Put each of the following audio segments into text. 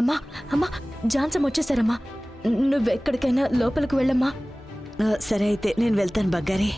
అమ్మా అమ్మా జాన్సమ్ వచ్చేసారమ్మా. నువ్వెక్కడికైనా లోపలికి వెళ్ళమ్మా. సరే అయితే నేను వెళ్తాను బంగారి.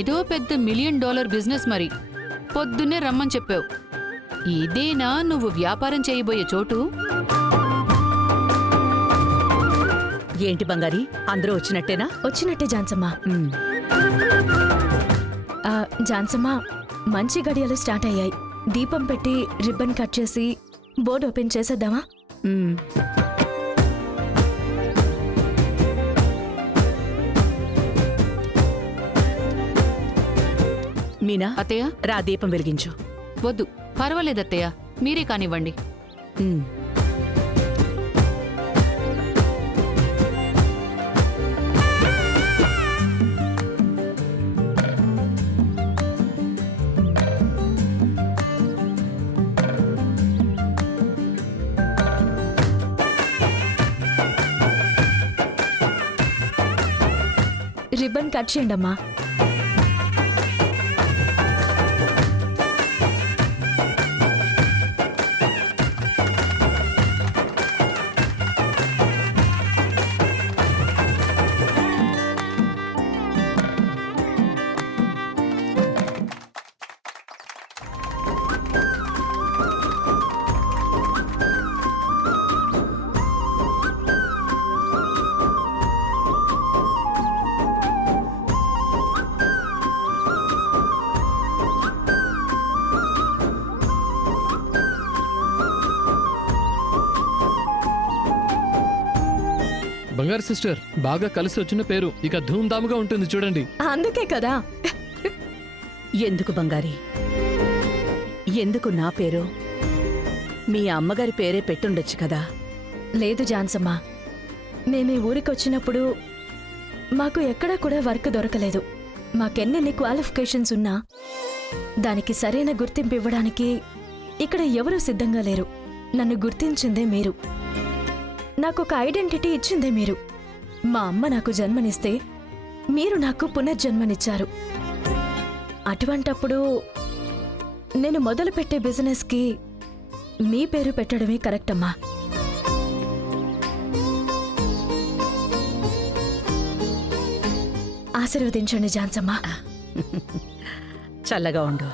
ఏదో పెద్ద $1 మిలియన్ బిజినెస్ మరి. పొద్దున్నే రమ్మని చెప్పావు. ఇదేనా నువ్వు వ్యాపారం చేయబోయే చోటు? ఏంటి బంగారి, అందరూ వచ్చినట్టేనా? వచ్చినట్టే జాన్సమ్మా. జాన్సమ్మా, మంచి గడియలు స్టార్ట్ అయ్యాయి. దీపం పెట్టి రిబ్బన్ కట్ చేసి బోర్డు ఓపెన్ చేసేద్దామా? మీనా, అత్తయ్య రా దీపం వెలిగించు. వద్దు, పర్వాలేదత్తయ్య, మీరే కానివ్వండి. ఉమ్. రిబ్బన్ కట్ చేయండి అమ్మా. బంగారు సిస్టర్, బాగా కలిసి వచ్చిన పేరు. ఇక ధూమ్ధాముగా ఉంటుంది చూడండి. అందుకే కదా. ఎందుకు బంగారి, ఎందుకు నా పేరు? మీ అమ్మగారి పేరే పెట్టుండొచ్చు కదా. లేదు జాన్సమ్మా, మేమీ ఊరికొచ్చినప్పుడు మాకు ఎక్కడా కూడా వర్క్ దొరకలేదు. మాకెన్నెన్ని క్వాలిఫికేషన్స్ ఉన్నా దానికి సరైన గుర్తింపు ఇవ్వడానికి ఇక్కడ ఎవరూ సిద్ధంగా లేరు. నన్ను గుర్తించిందే మీరు, నాకొక ఐడెంటిటీ ఇచ్చిందే మీరు. మా అమ్మ నాకు జన్మనిస్తే మీరు నాకు పునర్జన్మనిచ్చారు. అటువంటప్పుడు నేను మొదలుపెట్టే బిజినెస్కి మీ పేరు పెట్టడమే కరెక్ట్ అమ్మా. ఆశీర్వదించండి జాన్సమ్మా. చల్లగా ఉండు.